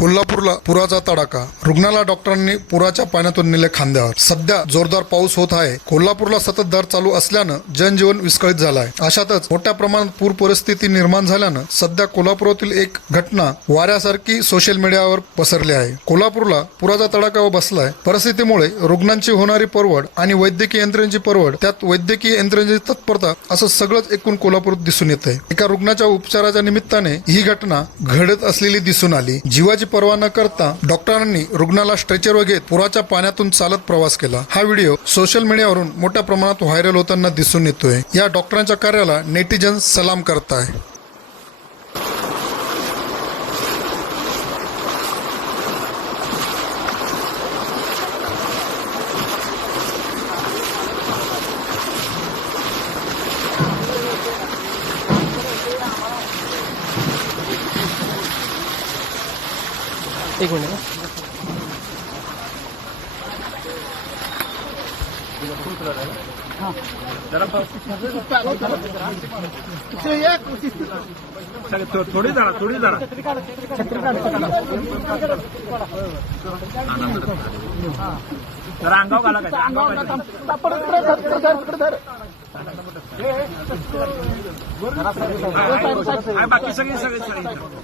कोल्हापूरला पुराचा तडाखा. रुग्णाला डॉक्टरांनी पुराच्या पाण्यातून नेले खांद्यावर. सध्या जोरदार पाऊस होत आहे. कोल्हापूरला सतत दर चालू असल्यानं जनजीवन विस्कळीत झालं आहे अशातच मोठ्या प्रमाणात पूर परिस्थिती निर्माण झाल्यानं सध्या कोल्हापुरातील एक घटना वाऱ्यासारखी सोशल मीडियावर पसरली आहे. कोल्हापूरला पुराचा तडाखा बसलाय. परिस्थितीमुळे रुग्णांची होणारी परवड आणि वैद्यकीय यंत्रणेची परवड त्यात वैद्यकीय यंत्रणेची तत्परता असं सगळंच एकूण कोल्हापूरात दिसून येत आहे एका रुग्णाच्या उपचाराच्या निमित्ताने ही घटना घडत असलेली दिसून आली. जीवाची पर्वा न करता डॉक्टरांनी रुग्णाला स्ट्रेचरवर घेत पुराच्या पाण्यातून चालत प्रवास केला. हा व्हिडिओ सोशल मीडियावरून मोठ्या प्रमाणात व्हायरल होताना दिसून येतोय. या डॉक्टरांच्या कार्याला नेटिजन सलाम करताय. एक मिनिट थोडी जरा थोडी जरा जरा अंगाव घाला काय अंगाव बाकी सगळी सगळी सगळी